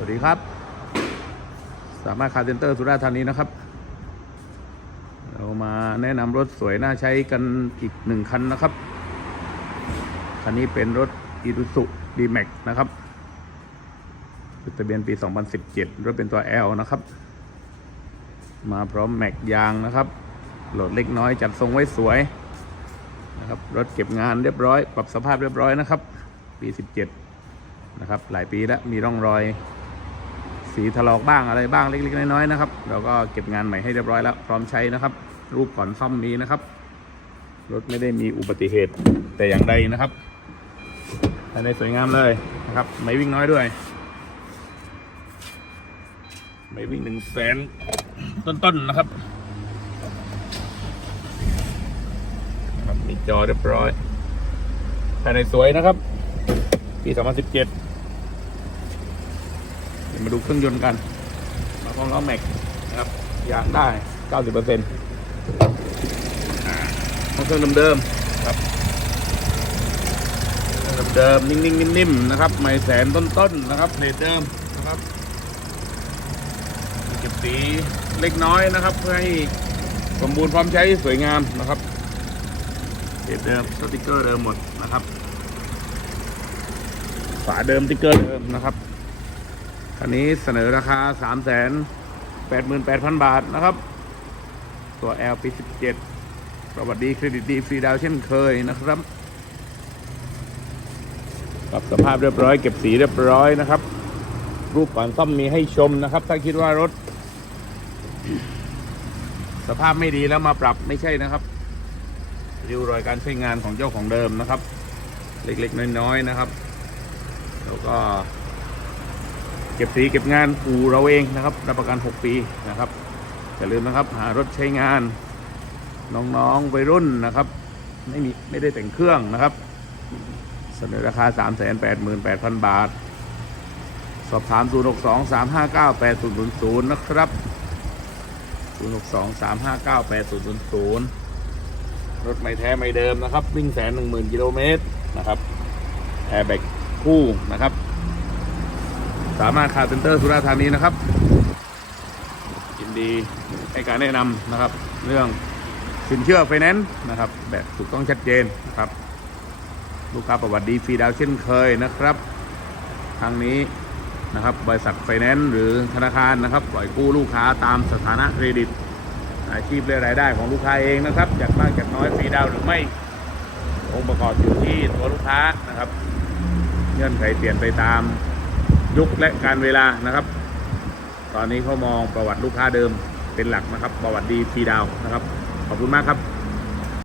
วัสดีครับ สามารถคาร์เซนเตอร์สุราษฎร์ธานีนะครับ เรามาแนะนำรถสวยน่าใช้กันอีกหนึ่งคันนะครับ คันนี้เป็นรถ i s u z u D-Max นะครับทะเบียนปี 2017 รถเป็นตัว L นะครับ มาพร้อมแม็กยางนะครับ โหลดเล็กน้อยจัดทรงไว้สวยนะครับรถเก็บงานเรียบร้อย ปรับสภาพเรียบร้อยนะครับ ปี 17 นะครับ หลายปีแล้วมีร่องรอย สีถลอกบ้างอะไรบ้างเล็ก ๆ น้อยๆนะครับเราก็เก็บงานใหม่ให้เรียบร้อยแล้ว พร้อมใช้นะครับ รูปก่อนซ่อมมีนะครับ รถไม่ได้มีอุบัติเหตุแต่อย่างใดนะครับภายในสวยงามเลยนะครับ ไม่วิ่งน้อยด้วย ไม่วิ่งหนึ่งแสนต้นๆนะครับมีจอเรียบร้อยภายในสวยนะครับ ปี 2017เดี๋ ยวมาดูเครื่องยนต์กัน มาพร้อมล้อแม็กนะครับยางได้90%อ่าเครื่องเดิมๆครับเครื่องเดิมๆนิ่งๆนิ่มๆนะครับ ไม่แสนต้นๆนะครับเลทเดิมนะครับเก็บสีเล็กน้อยนะครับเพื่อให้สมบูรณ์พร้อมใช้สวยงามนะครับเลทเดิมสติกเกอร์เดิมหมดนะครับ ฝาเดิมสติ๊กเกอร์เดิมนะครับ คันนี้เสนอราคา 3 8 8 0 0 0 บาทนะครับ ตัว L ปี 17ประวัติดีเครดิตดีฟรีดาวเช่นเคยนะครับปรับสภาพเรียบร้อยเก็บสีเรียบร้อยนะครับ รูปก่อนซ่อมมีให้ชมนะครับ ถ้าคิดว่ารถ สภาพไม่ดีแล้วมาปรับไม่ใช่นะครับริ้วรอยการใช้งานของเจ้าของเดิมนะครับ เล็กๆน้อยๆนะครับ แล้วก็ เก็บสีเก็บงานอู่เราเองนะครับรับประกัน 6 ปีนะครับอย่าลืมนะครับหารถใช้งาน น้องๆวัยรุ่นนะครับ ไม่มีไม่ได้แต่งเครื่องนะครับ เสนอราคา 3 8 8 0 0 0 บาท สอบถาม 0 6 2 3 5 9 8 0 0 0 นะครับ 0 6 2 3 5 9 8 0 0 0 รถไม่แท้ไม่เดิมนะครับ วิ่งแสนหนึ่งหมื่นกิโลเมตรนะครับแอร์แบกคู่นะครับ สามารถคาเซนเตอร์สุราษฎร์ธานีนะครับยินดีให้การแนะนำนะครับ เรื่องสินเชื่อไฟแนนซ์นะครับ แบบถูกต้องชัดเจนนะครับ ลูกค้าประวัติดีฟรีดาวเช่นเคยนะครับทางนี้นะครับบริษัทไฟแนนซ์หรือธนาคารนะครับ ปล่อยกู้ลูกค้าตามสถานะเครดิต อาชีพและรายได้ของลูกค้าเองนะครับจากมากจากน้อยฟรีดาวหรือไม่องค์ประกอบอยู่ที่ตัวลูกค้านะครับเงื่อนไขเปลี่ยนไปตาม ยุคและการเวลานะครับ ตอนนี้เขามองประวัติลูกค้าเดิมเป็นหลักนะครับ ประวัติดีฟรีดาวน์นะครับ ขอบคุณมากครับ